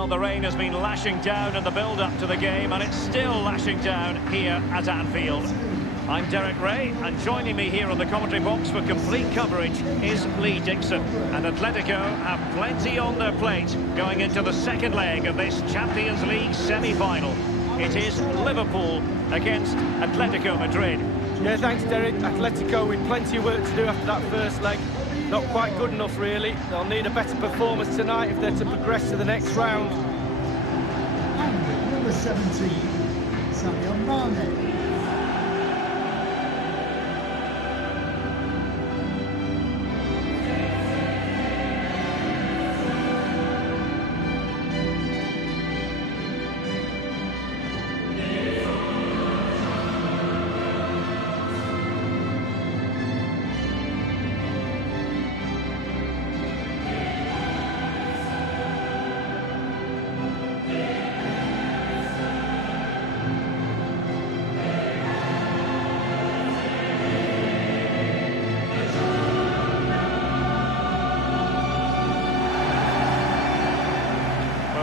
Well, the rain has been lashing down in the build-up to the game, and it's still lashing down here at Anfield. I'm Derek Ray, and joining me here on the commentary box for complete coverage is Lee Dixon. And Atletico have plenty on their plate going into the second leg of this Champions League semi-final. It is Liverpool against Atletico Madrid. Yeah, thanks, Derek. Atletico with plenty of work to do after that first leg. Not quite good enough, really. They'll need a better performance tonight if they're to progress to the next round. And number 17, Sadio Mane.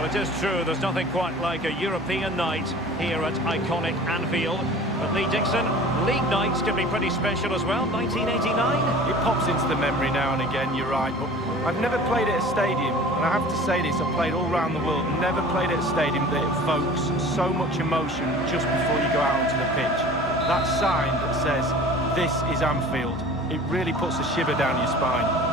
It is true, there's nothing quite like a European night here at iconic Anfield. But Lee Dixon, league nights can be pretty special as well. 1989? It pops into the memory now and again, you're right. But I've never played at a stadium, and I have to say this, I've played all around the world, never played at a stadium that evokes so much emotion just before you go out onto the pitch. That sign that says, "This is Anfield," it really puts a shiver down your spine.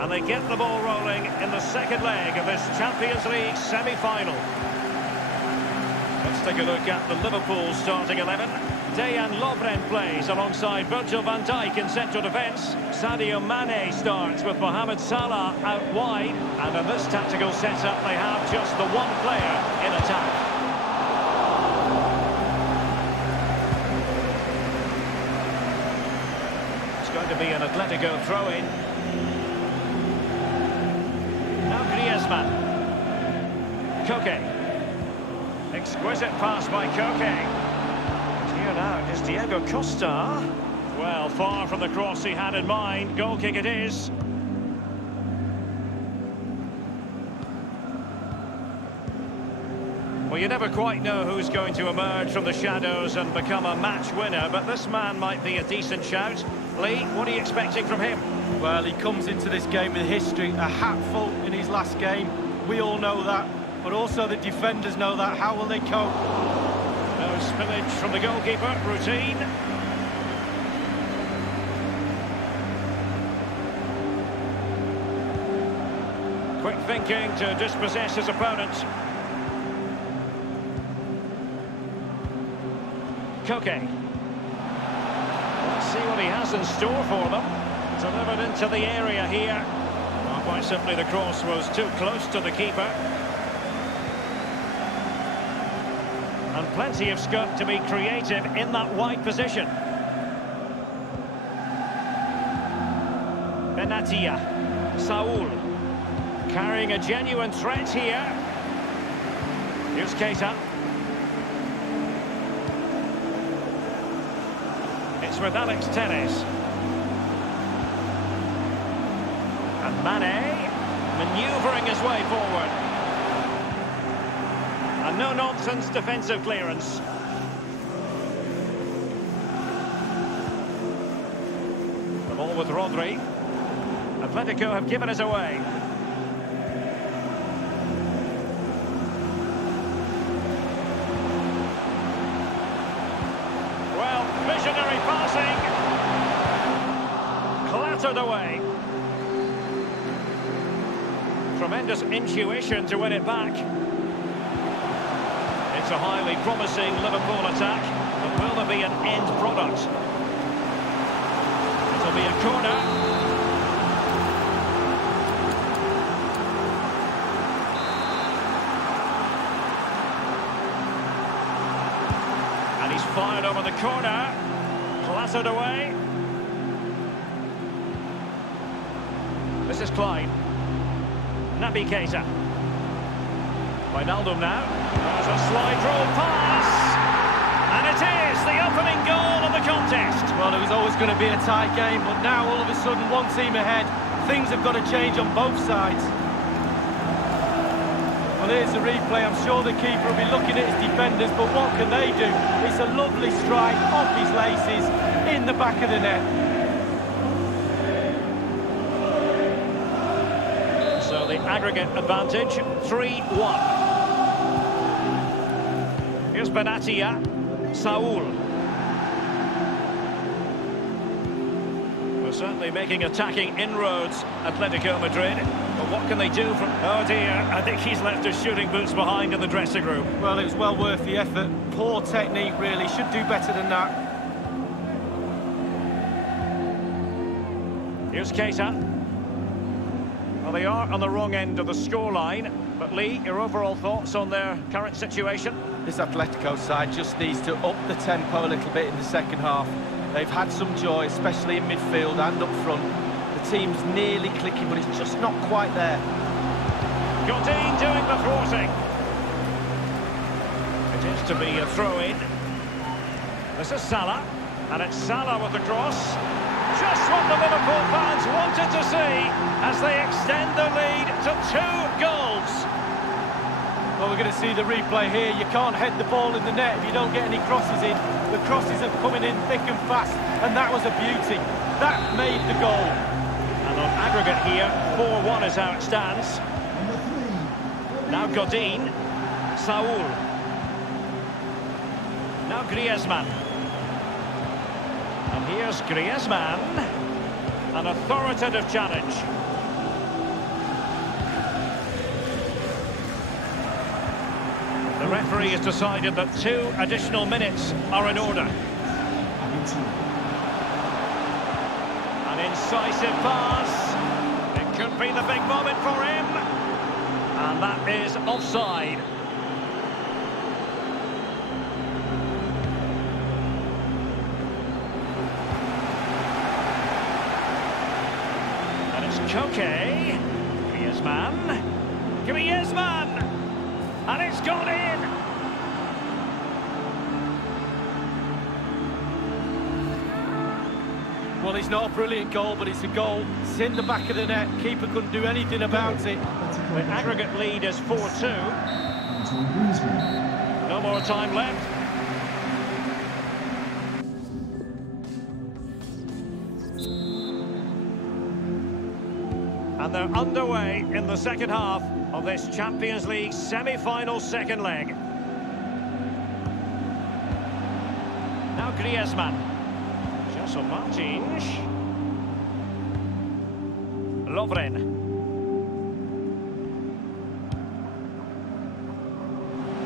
And they get the ball rolling in the second leg of this Champions League semi-final. Let's take a look at the Liverpool starting 11. Dejan Lovren plays alongside Virgil van Dijk in central defence. Sadio Mane starts with Mohamed Salah out wide. And in this tactical setup, they have just the one player in attack. It's going to be an Atletico throw-in. Koke. Exquisite pass by Koke. And here now is Diego Costa. Well, far from the cross he had in mind. Goal kick it is. Well, you never quite know who's going to emerge from the shadows and become a match winner, but this man might be a decent shout. Lee, what are you expecting from him? Well, he comes into this game with history, a hatful in his last game. We all know that, but also the defenders know that. How will they cope? No spillage from the goalkeeper, routine. Quick thinking to dispossess his opponent. Koke. Let's see what he has in store for them. Delivered into the area here. Well, quite simply, the cross was too close to the keeper. And plenty of scope to be creative in that wide position. Benatia. Saul. Carrying a genuine threat here. Here's Keita. It's with Alex Telles. And Mane, manoeuvring his way forward. A no-nonsense defensive clearance. The ball with Rodri. Atletico have given us away. Well, visionary passing. Clattered away. Tremendous intuition to win it back. It's a highly promising Liverpool attack, but will there be an end product? It'll be a corner. And he's fired over the corner. Clattered away. This is Klein. Naby Keita. Wijnaldum now. There's a slide rule pass. And it is the opening goal of the contest. Well, it was always going to be a tight game, but now all of a sudden one team ahead. Things have got to change on both sides. Well, here's the replay. I'm sure the keeper will be looking at his defenders, but what can they do? It's a lovely strike off his laces in the back of the net. So the aggregate advantage, 3-1. Here's Benatia, Saul. We're certainly making attacking inroads, Atletico Madrid. But what can they do from... Oh dear, I think he's left his shooting boots behind in the dressing room. Well, it was well worth the effort. Poor technique, really. Should do better than that. Here's Keita. Well, they are on the wrong end of the scoreline. But Lee, your overall thoughts on their current situation? This Atletico side just needs to up the tempo a little bit in the second half. They've had some joy, especially in midfield and up front. The team's nearly clicking, but it's just not quite there. Godin doing the thwarting. It is to be a throw-in. This is Salah, and it's Salah with the cross. Just what the Liverpool fans wanted to see as they extend the lead to 2 goals. Well, we're going to see the replay here. You can't head the ball in the net if you don't get any crosses in. The crosses are coming in thick and fast, and that was a beauty. That made the goal. And on aggregate here, 4-1 is how it stands. Now Godin, Saul. Now Griezmann. And here's Griezmann. An authoritative challenge. The referee has decided that 2 additional minutes are in order. An incisive pass. It could be the big moment for him. And that is offside. And it's Koke. Griezmann. Griezmann! And it's gone in! Well, it's not a brilliant goal, but it's a goal. It's in the back of the net. Keeper couldn't do anything about it. The aggregate lead is 4-2. No more time left. And they're underway in the second half of this Champions League semi-final second leg. Now Griezmann. Gelson Martins. Lovren.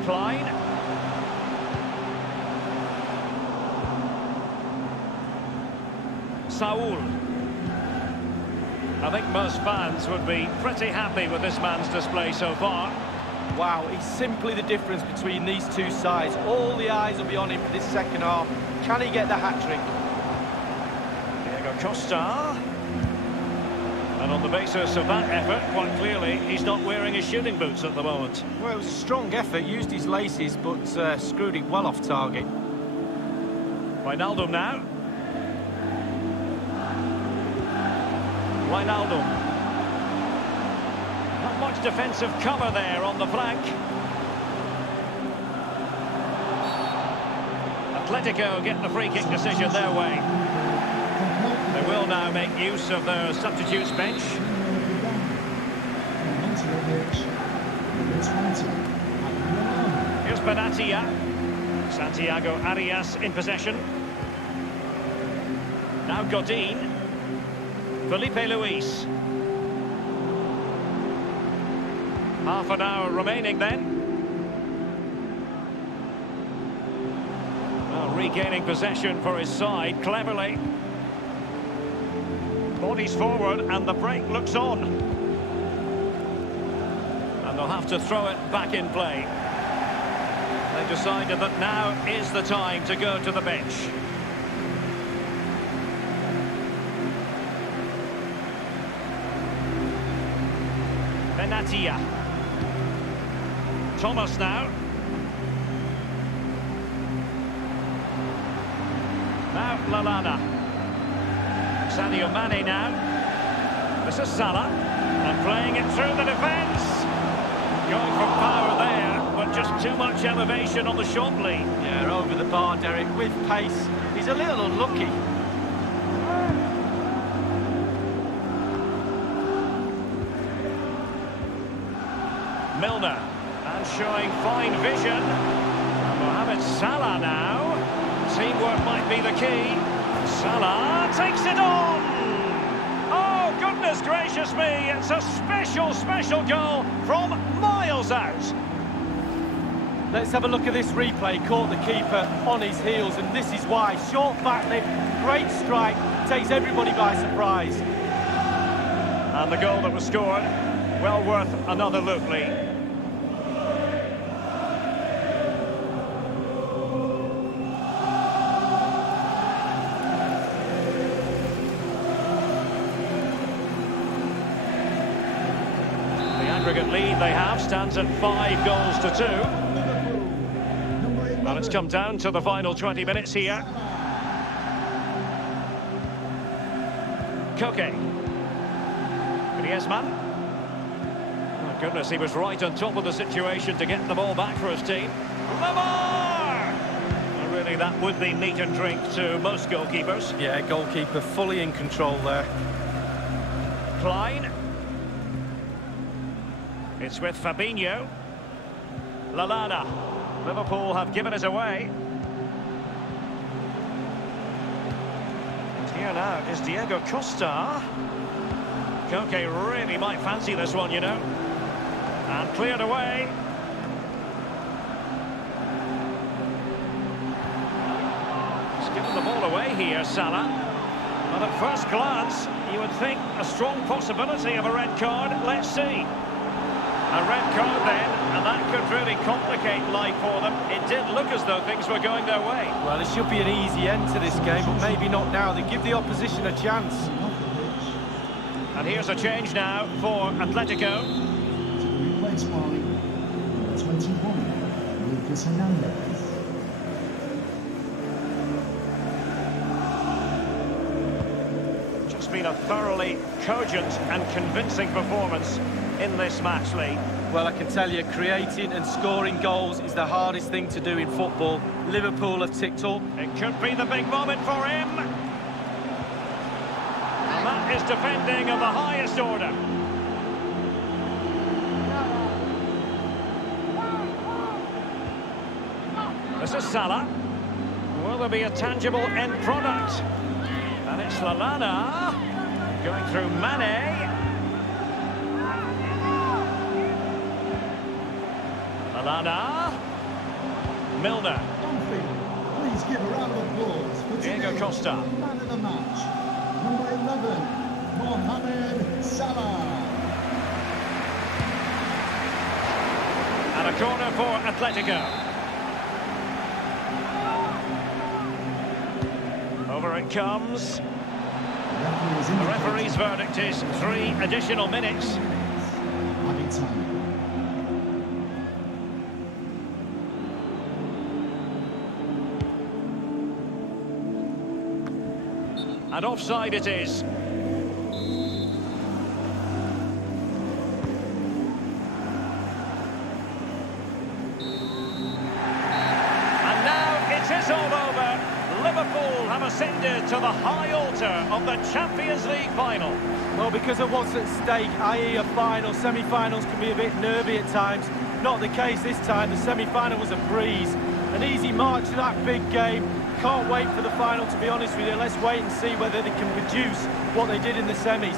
Klein. Saul. I think most fans would be pretty happy with this man's display so far. Wow, he's simply the difference between these two sides. All the eyes will be on him for this second half. Can he get the hat-trick? Diego Costa. And on the basis of that effort, quite clearly, he's not wearing his shooting boots at the moment. Well, it was a strong effort, used his laces, but screwed it well off target. Wijnaldum now. Wijnaldum. Not much defensive cover there on the flank. Atletico get the free kick decision their way. They will now make use of their substitutes bench. Here's Benatia. Santiago Arias in possession. Now Godin. Felipe Luis. Half an hour remaining then. Well, regaining possession for his side cleverly. Bodies forward and the break looks on. And they'll have to throw it back in play. They decided that now is the time to go to the bench. Benatia. Thomas now. Now Lallana. Sadio Mane now. This is Salah. And playing it through the defence. Going for power there, but just too much elevation on the shot lead. Yeah, over the bar, Derek, with pace. He's a little unlucky. Milner, and showing fine vision. And Mohamed Salah now. Teamwork might be the key. Salah takes it on. Oh, goodness gracious me. It's a special, special goal from miles out. Let's have a look at this replay. Caught the keeper on his heels, and this is why. Short backlip, great strike, takes everybody by surprise. And the goal that was scored, well worth another look, Lee. Aggregate lead they have stands at 5 goals to 2. And it's come down to the final 20 minutes here. Koke. Griezmann. Oh goodness, he was right on top of the situation to get the ball back for his team. Lamar! Well, really, that would be meat and drink to most goalkeepers. Yeah, goalkeeper fully in control there. Klein. It's with Fabinho. Lallana. Liverpool have given it away. Here now is Diego Costa. Koke really might fancy this one, you know. And cleared away. He's given the ball away here, Salah. But at first glance, you would think a strong possibility of a red card. Let's see. A red card then, and that could really complicate life for them. It did look as though things were going their way. Well, it should be an easy end to this game, but maybe not now. They give the opposition a chance. And here's a change now for Atletico. Replaced by 21, Lucas Hernandez. Just been a thoroughly cogent and convincing performance in this match, Lee. Well, I can tell you, creating and scoring goals is the hardest thing to do in football. Liverpool have ticked all. It could be the big moment for him. And that is defending of the highest order. This is Salah. Will there be a tangible end product? And it's Lallana going through Mane. Lallana. Milner. Please give a round of applause for Diego Costa. Man of the match, number 11, Mohamed Salah. And a corner for Atletico. Over it comes. The referee's verdict is 3 additional minutes. Added time. And offside it is. And now it is all over. Liverpool have ascended to the high altar of the Champions League final. Well, because of what's at stake, i.e. a final, semi-finals can be a bit nervy at times. Not the case this time. The semi-final was a breeze. An easy march to that big game. Can't wait for the final, to be honest with you. Let's wait and see whether they can produce what they did in the semis.